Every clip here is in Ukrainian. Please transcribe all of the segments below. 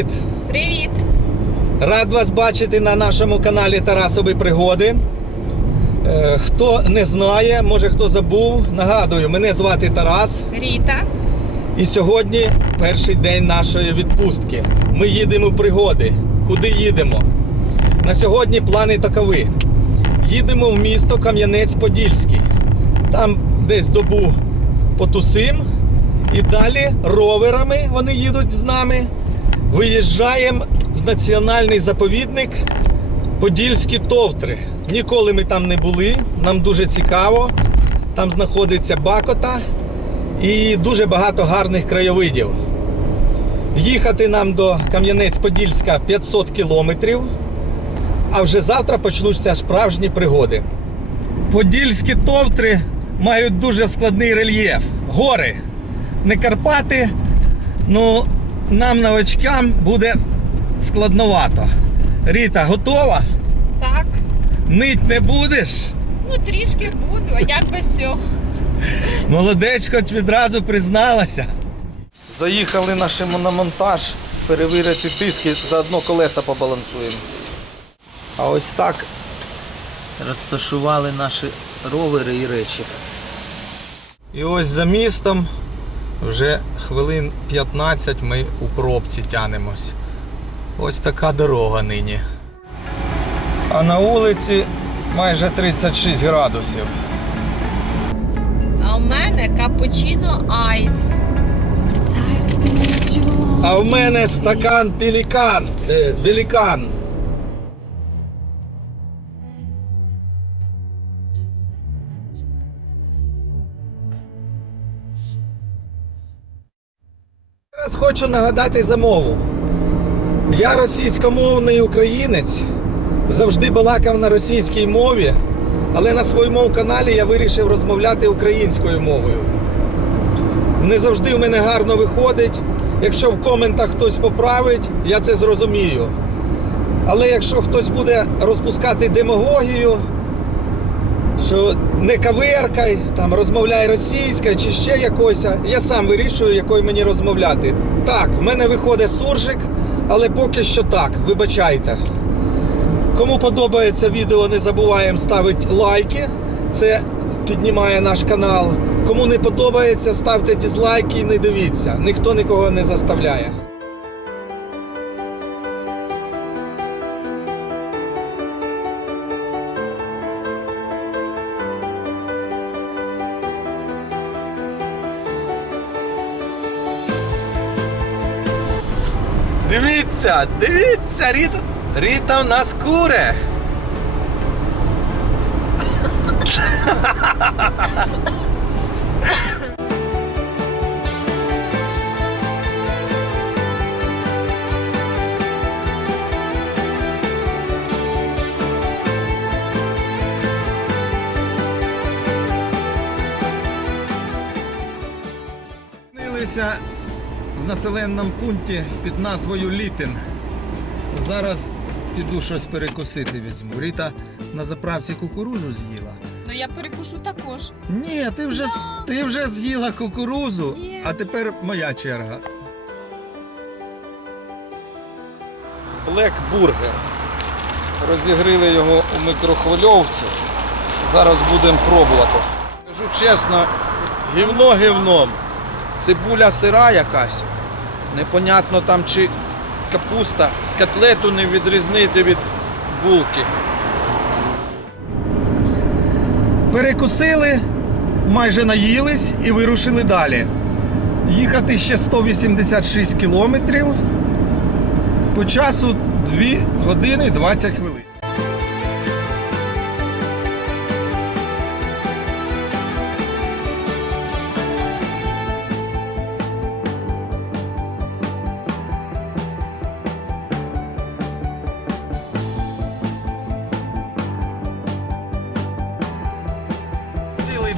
Привіт! Привіт! Рад вас бачити на нашому каналі Тарасові Пригоди. Е, Хто не знає, може хто забув, нагадую, мене звати Тарас. Ріта. І сьогодні перший день нашої відпустки. Ми їдемо в пригоди. Куди їдемо? На сьогодні плани такові. Їдемо в місто Кам'янець-Подільський. Там десь добу потусим. І далі роверами вони їдуть з нами. Виїжджаємо в національний заповідник Подільські Товтри. Ніколи ми там не були. Нам дуже цікаво. Там знаходиться Бакота і дуже багато гарних краєвидів. Їхати нам до Кам'янець-Подільська 500 кілометрів, а вже завтра почнуться справжні пригоди. Подільські товтри мають дуже складний рельєф. Гори, не Карпати, ну нам новачкам буде складновато. Ріта, готова? Так. Нить не будеш? Ну трішки буду, а як без цього? Молодець, хоч відразу призналася. Заїхали нашому на монтаж перевірити диски, заодно колеса побалансуємо. А ось так розташували наші ровери і речі. І ось за містом вже хвилин 15 ми у пробці тянемось. Ось така дорога нині. А на вулиці майже 36 градусів. А в мене капучино айс. А в мене стакан пелікан. Е, хочу нагадати за мову. Я російськомовний українець, завжди балакав на російській мові, але на своєму каналі я вирішив розмовляти українською мовою. Не завжди в мене гарно виходить. Якщо в коментах хтось поправить, я це зрозумію. Але якщо хтось буде розпускати демагогію, що не каверкай, там розмовляй російською чи ще якось, я сам вирішую, якою мені розмовляти. Так, в мене виходить суржик, але поки що так, вибачайте. Кому подобається відео, не забуваємо ставити лайки. Це піднімає наш канал. Кому не подобається, ставте дізлайки і не дивіться. Ніхто нікого не заставляє. Дивіться, дивіться, Ріта, Ріта в нас куре. Населеному пункті під назвою Літин. Зараз піду щось перекусити візьму. Ріта на заправці кукурузу з'їла. Ну я перекушу також. Ні, ти вже, с- ти вже з'їла кукурузу, Ні. а тепер моя черга. Блек бургер. Розігріли його у мікрохвильовці. Зараз будемо пробувати. Кажу чесно, гівно гівном. Цибуля сира якась. Непонятно там чи капуста. Котлету не відрізнити від булки. Перекусили, майже наїлись і вирушили далі. Їхати ще 186 кілометрів. По часу 2 години 20 хвилин.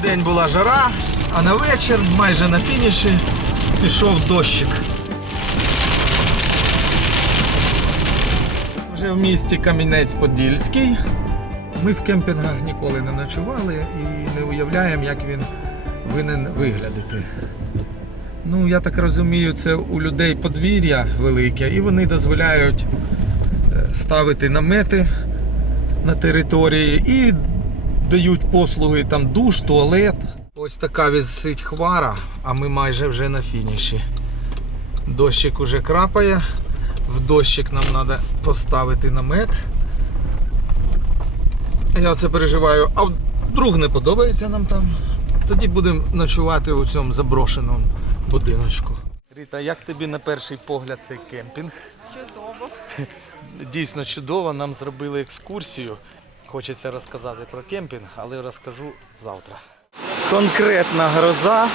День була жара, а на вечір, майже на фініші, пішов дощик. Вже в місті Кам'янець-Подільський. Ми в кемпінгах ніколи не ночували і не уявляємо, як він винен виглядати. Ну, я так розумію, це у людей подвір'я велике, і вони дозволяють е, ставити намети на території і дають послуги там душ, туалет. Ось така висить хвара, а ми майже вже на фініші. Дощик уже крапає. В дощик нам треба поставити намет. Я це переживаю. А вдруг не подобається нам там. Тоді будемо ночувати у цьому заброшеному будиночку. Ріта, як тобі на перший погляд цей кемпінг? Чудово. Дійсно чудово, нам зробили екскурсію. Хочеться розказати про кемпінг, але розкажу завтра. Конкретна гроза,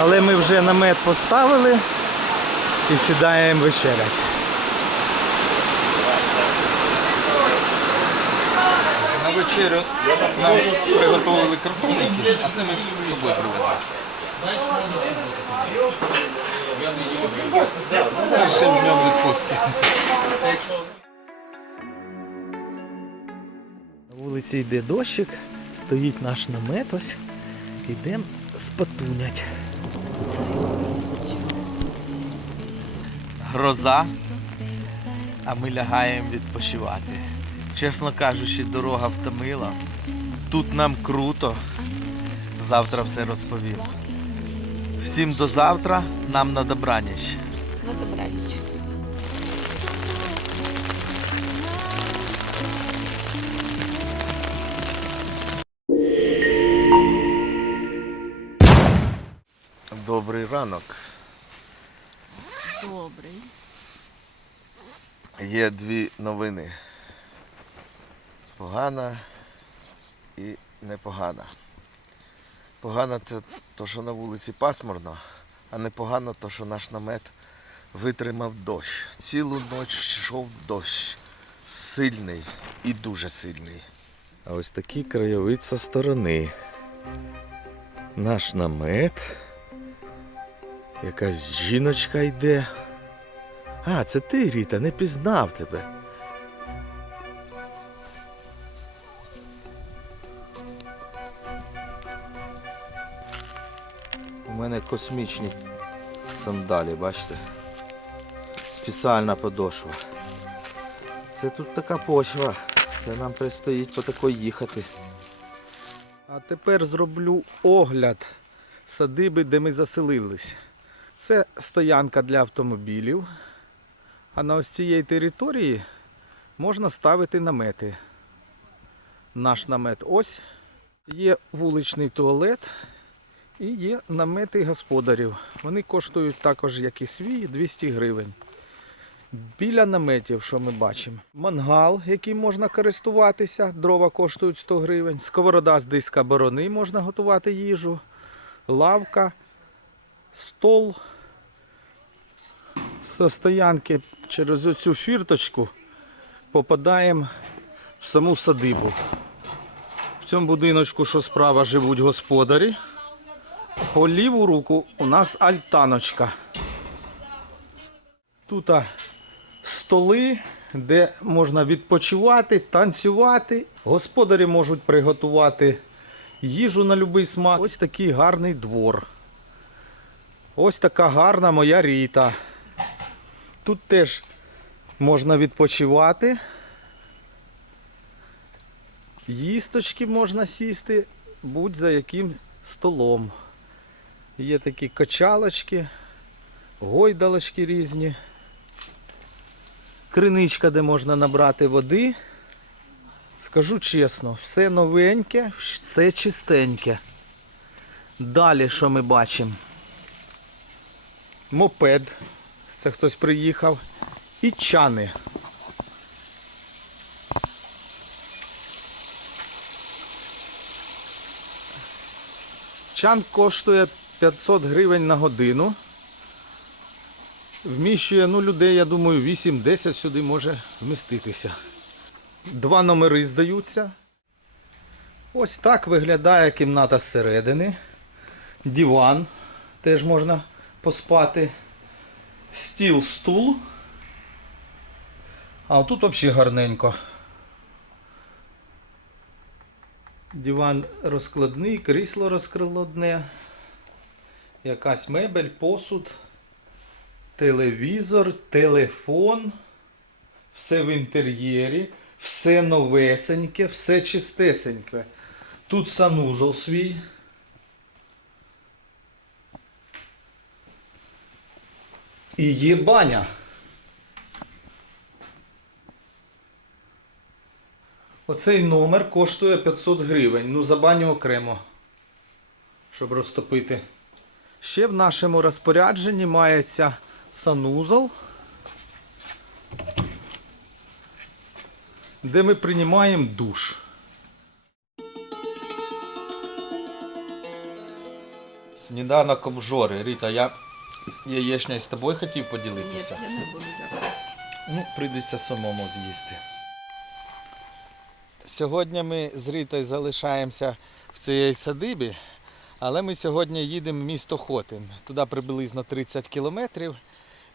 але ми вже намет поставили і сідаємо вечеряти. На вечерю нам приготували картоплики, а це ми з собою привезли. З першим днем відпустки. Вулиці йде дощик, стоїть наш намет ось. Йдемо спатунять. Гроза, а ми лягаємо відпочивати. Чесно кажучи, дорога втомила. Тут нам круто. Завтра все розповім. Всім до завтра, нам на добраніч. На добраніч. Погана і непогана. Погана це то, що на вулиці пасмурно, а непогано то, що наш намет витримав дощ. Цілу ніч йшов дощ. Сильний і дуже сильний. А ось такий краєвид зі сторони. Наш намет. Якась жіночка йде. А, це ти, Ріта, не пізнав тебе. Космічні сандалі, бачите? Спеціальна подошва. Це тут така почва. Це нам предстоїть по такій їхати. А тепер зроблю огляд садиби, де ми заселились. Це стоянка для автомобілів. А на ось цієї території можна ставити намети. Наш намет ось. Є вуличний туалет і є намети господарів. Вони коштують також, як і свій, 200 гривень. Біля наметів, що ми бачимо, мангал, яким можна користуватися, дрова коштують 100 гривень, сковорода з диска борони можна готувати їжу, лавка, стол. З стоянки через оцю фірточку попадаємо в саму садибу. В цьому будиночку, що справа живуть господарі. По ліву руку у нас альтаночка. Тут столи, де можна відпочивати, танцювати. Господарі можуть приготувати їжу на будь-який смак. Ось такий гарний двор. Ось така гарна моя ріта. Тут теж можна відпочивати. Їсточки можна сісти будь-за яким столом. Є такі качалочки, гойдалочки різні. Криничка, де можна набрати води. Скажу чесно, все новеньке, все чистеньке. Далі що ми бачимо? Мопед. Це хтось приїхав. І чани. Чан коштує 500 гривень на годину. Вміщує ну, людей, я думаю, 8-10 сюди може вміститися. Два номери здаються. Ось так виглядає кімната зсередини. Диван теж можна поспати. Стіл, стул. А тут взагалі гарненько. Диван розкладний, крісло розкладне. Якась мебель, посуд, телевізор, телефон. Все в інтер'єрі, все новесеньке, все чистесеньке. Тут санузол свій. І є баня. Оцей номер коштує 500 гривень. Ну, за баню окремо, щоб розтопити. Ще в нашому розпорядженні мається санузол, де ми приймаємо душ. Сніданок обжори. Ріта, я яєчня з тобою хотів Ні, поділитися. я не буду дякую. Ну, прийдеться самому з'їсти. Сьогодні ми з Рітою залишаємося в цій садибі, але ми сьогодні їдемо в місто Хотин. Туди приблизно 30 кілометрів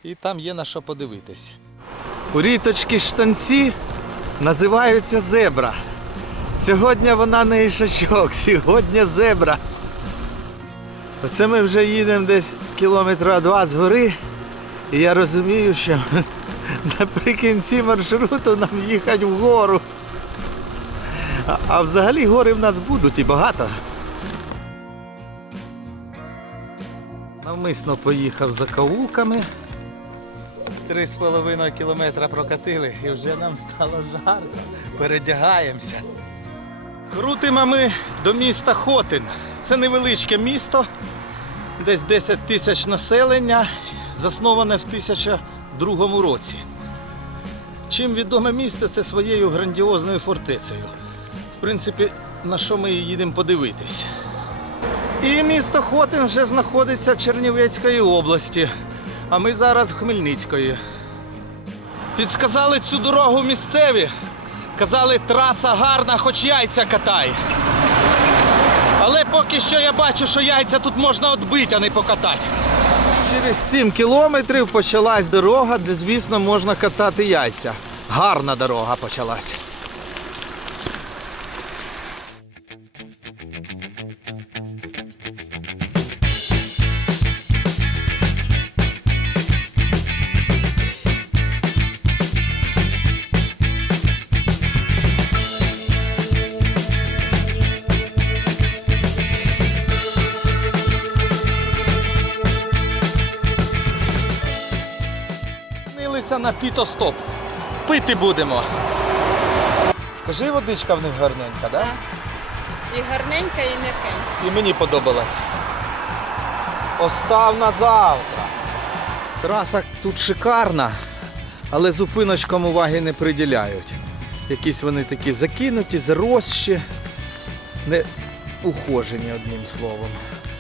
і там є на що подивитись. У Ріточки штанці називаються зебра. Сьогодні вона не ішачок, сьогодні зебра. Оце ми вже їдемо десь кілометра два з гори, і я розумію, що наприкінці маршруту нам їхати вгору. А, а взагалі гори в нас будуть і багато. Навмисно поїхав за каулками. Три з половиною кілометра прокатили і вже нам стало жарко. Передягаємося. Крутимо ми до міста Хотин. Це невеличке місто, десь 10 тисяч населення, засноване в 1002 році. Чим відоме місце це своєю грандіозною фортецею. В принципі, на що ми їдемо подивитись. І місто Хотин вже знаходиться в Чернівецької області, а ми зараз в Хмельницької. Підсказали цю дорогу місцеві. Казали, траса гарна, хоч яйця катай. Але поки що я бачу, що яйця тут можна відбити, а не покатати. Через 7 кілометрів почалась дорога, де, звісно, можна катати яйця. Гарна дорога почалась. На. Пити будемо. Скажи, водичка в них гарненька, так? Да? І гарненька, і м'якенька. І мені подобалась. Остав на завтра. Траса тут шикарна, але зупиночкам уваги не приділяють. Якісь вони такі закинуті, заросші, не ухожені одним словом.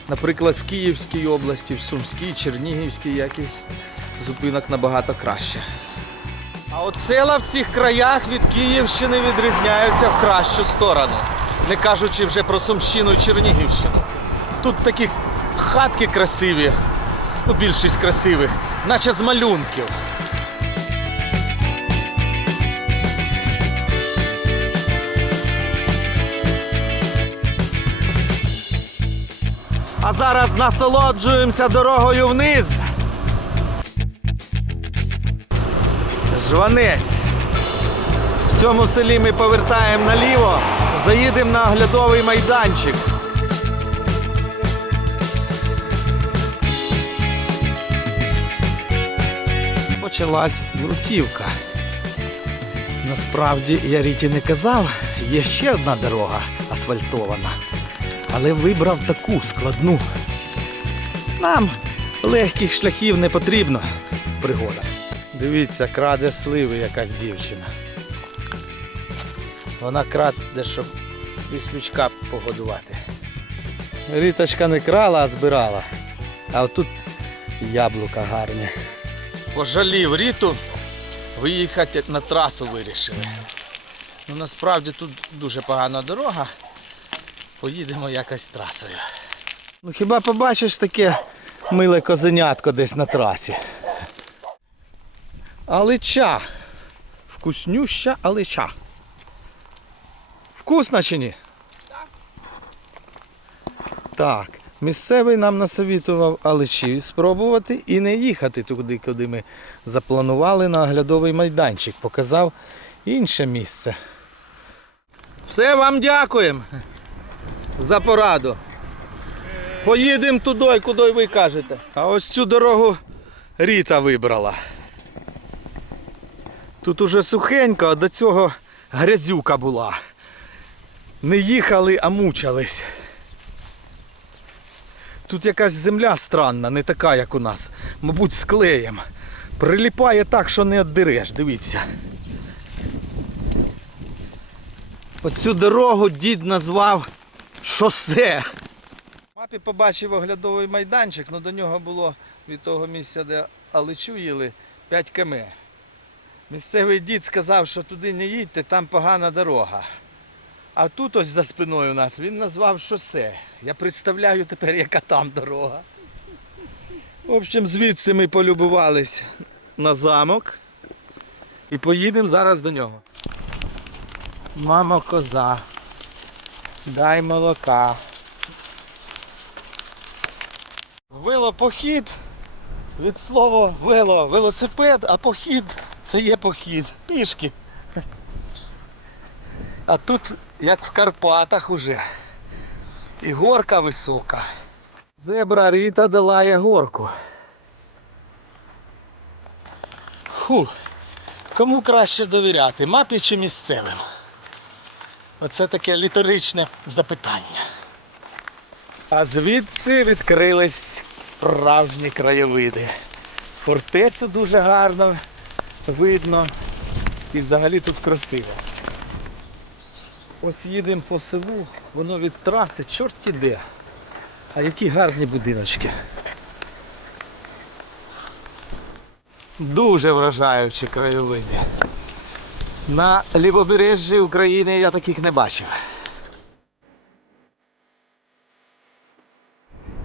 Наприклад, в Київській області, в Сумській, Чернігівській якісь зупинок набагато краще. А от села в цих краях від Київщини відрізняються в кращу сторону, не кажучи вже про Сумщину і Чернігівщину. Тут такі хатки красиві, ну більшість красивих, наче з малюнків. А зараз насолоджуємося дорогою вниз. Жванець. В цьому селі ми повертаємо наліво, заїдемо на оглядовий майданчик. Почалась бруківка. Насправді я Ріті не казав, є ще одна дорога асфальтована. Але вибрав таку складну. Нам легких шляхів не потрібно. Пригода. Дивіться, краде сливи якась дівчина. Вона краде, щоб віслючка погодувати. Ріточка не крала, а збирала. А отут яблука гарні. Пожалів Ріту, виїхати на трасу вирішили. Ну насправді тут дуже погана дорога. Поїдемо якось трасою. Ну хіба побачиш таке миле козенятко десь на трасі? Алича. Вкуснюща алича. Вкусна чи ні? Так. Так. Місцевий нам насовітував алечі спробувати і не їхати туди, куди ми запланували на оглядовий майданчик. Показав інше місце. Все вам дякуємо за пораду. Поїдемо туди, куди ви кажете. А ось цю дорогу Ріта вибрала. Тут уже сухенько, а до цього грязюка була. Не їхали, а мучались. Тут якась земля странна, не така, як у нас. Мабуть, з клеєм. Приліпає так, що не оддереш, дивіться. Оцю дорогу дід назвав шосе. Мапі побачив оглядовий майданчик, але до нього було від того місця, де алечу їли, 5 км. Місцевий дід сказав, що туди не їдьте, там погана дорога. А тут ось за спиною у нас він назвав шосе. Я представляю тепер, яка там дорога. В общем, звідси ми полюбувались на замок і поїдемо зараз до нього. Мамо коза, дай молока. Велопохід від слова вело велосипед, а похід це є похід. Пішки. А тут як в Карпатах уже. І горка висока. Зебра Ріта долає горку. Фу. Кому краще довіряти, мапі чи місцевим? Оце таке літоричне запитання. А звідси відкрились справжні краєвиди. Фортецю дуже гарно видно. І взагалі тут красиво. Ось їдемо по селу, воно від траси, чорт іде. А які гарні будиночки. Дуже вражаючі краєвиди. На лівобережжі України я таких не бачив.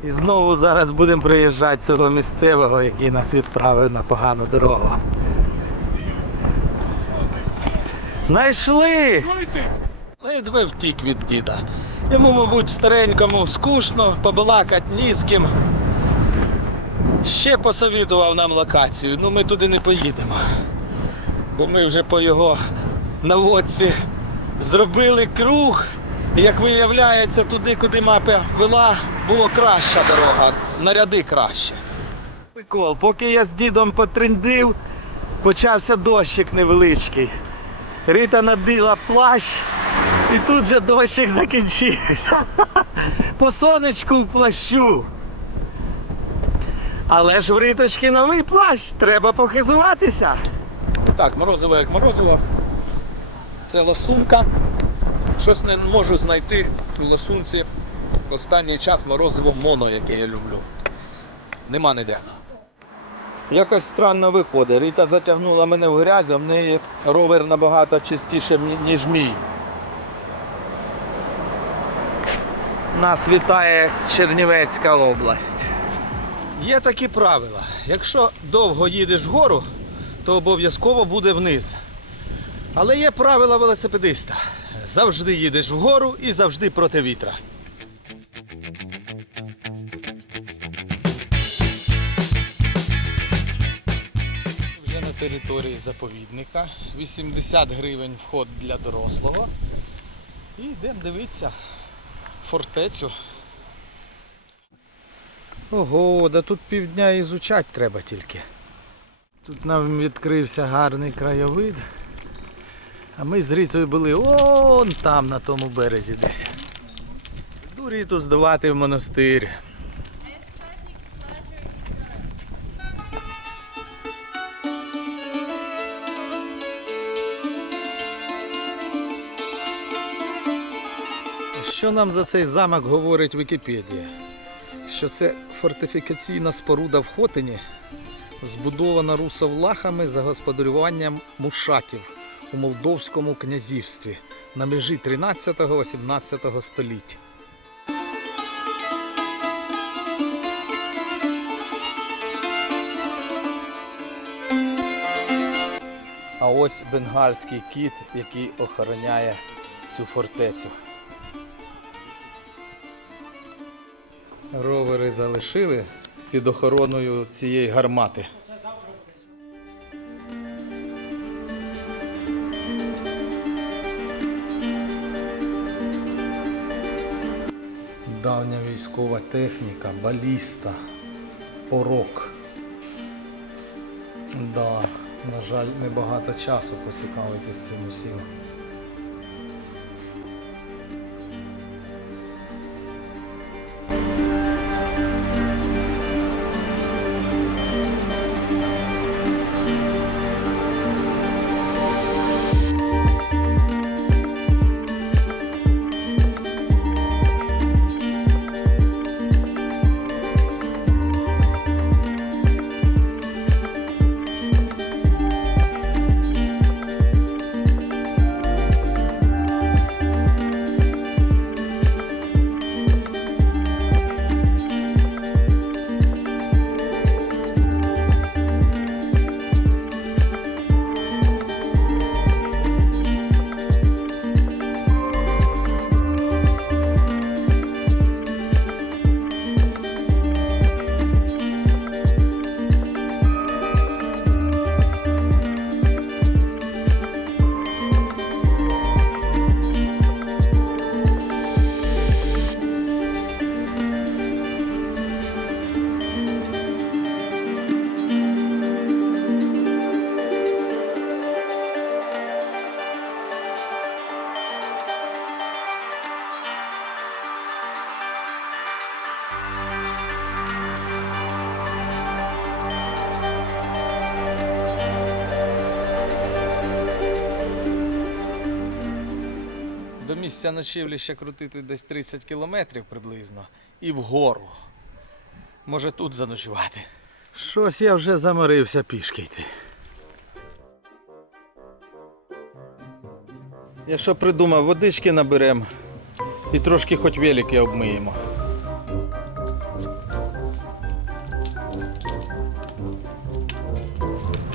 І знову зараз будемо приїжджати цього місцевого, який нас відправив на погану дорогу. Найшли! Ледве втік від діда. Йому, мабуть, старенькому скучно, побалакать ні з ким. Ще посовітував нам локацію, ну ми туди не поїдемо. Бо ми вже по його наводці зробили круг. І як виявляється, туди, куди мапа вела, була краща дорога, наряди краще. Прикол, поки я з дідом потриндив, почався дощик невеличкий. Рита надила плащ, і тут же дощик закінчився. По сонечку в плащу. Але ж в Риточки новий плащ, треба похизуватися. Так, морозиво як морозиво. Це ласунка. Щось не можу знайти у ласунці останній час морозиво моно, яке я люблю. Нема ніде. Якось странно виходить. Ріта затягнула мене в грязь, а в неї ровер набагато чистіше, ніж мій. Нас вітає Чернівецька область. Є такі правила. Якщо довго їдеш вгору, то обов'язково буде вниз. Але є правила велосипедиста. Завжди їдеш вгору і завжди проти вітра. Території заповідника. 80 гривень вход для дорослого. І йдемо дивитися фортецю. Ого, да тут півдня ізучати треба тільки. Тут нам відкрився гарний краєвид. А ми з Рітою були он там, на тому березі десь. Ріту здавати в монастир. Що нам за цей замок говорить Вікіпедія? Що це фортифікаційна споруда в Хотині, збудована русовлахами за господарюванням мушатів у Молдовському князівстві на межі 13-18 століття. А ось бенгальський кіт, який охороняє цю фортецю. Ровери залишили під охороною цієї гармати. Давня військова техніка, баліста, порок. Да, на жаль, небагато часу поцікавитись цим усім. Місця ночівлі ще крутити десь 30 кілометрів приблизно і вгору. Може тут заночувати. Щось я вже заморився пішки йти. Я що придумав, водички наберемо і трошки хоч велики обмиємо.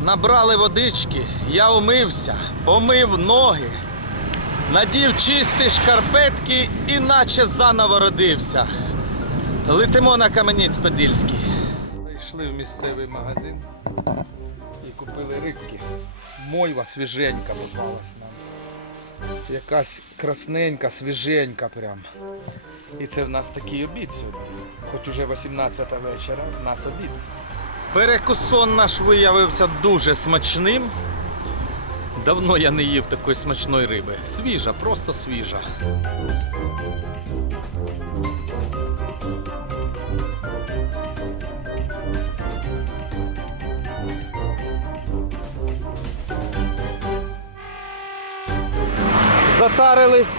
Набрали водички, я умився, помив ноги, надів чисті шкарпетки і наче заново родився. Летимо на Кам'янець Подільський. Прийшли в місцевий магазин і купили рибки. Мойва свіженька попалась нам. Якась красненька, свіженька прям. І це в нас такий обід сьогодні. Хоч уже 18 вечора, в нас обід. Перекусон наш виявився дуже смачним. Давно я не їв такої смачної риби. Свіжа, просто свіжа. Затарились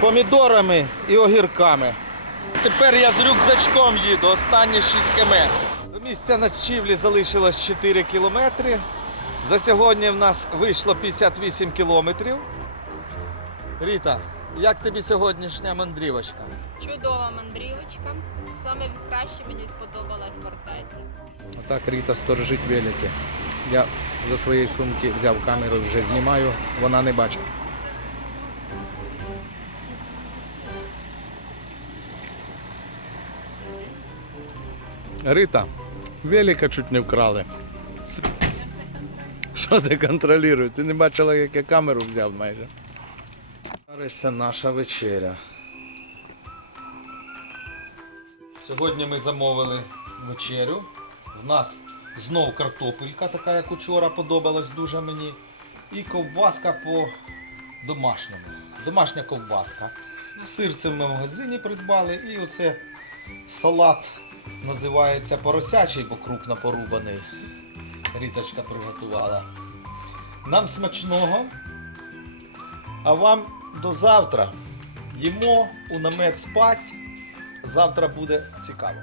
помідорами і огірками. Тепер я з рюкзачком їду, останні 6 км. До місця ночівлі залишилось 4 кілометри. За сьогодні в нас вийшло 58 кілометрів. Ріта, як тобі сьогоднішня мандрівочка? Чудова мандрівочка. Саме краще мені сподобалась фортеця. Отак Ріта сторожить велики. Я за своєї сумки взяв камеру і вже знімаю, вона не бачить. Рита, велика чуть не вкрали. Що ти контролюєш? Ти не бачила, як я камеру взяв майже. Це наша вечеря. Сьогодні ми замовили вечерю. В нас знов картопелька, така як учора, подобалась дуже мені. І ковбаска по домашньому. Домашня ковбаска. Сир це ми в магазині придбали. І оце салат називається поросячий, бо крупно порубаний. Ріточка приготувала. Нам смачного. А вам до завтра. Їмо у намет спать. Завтра буде цікаво.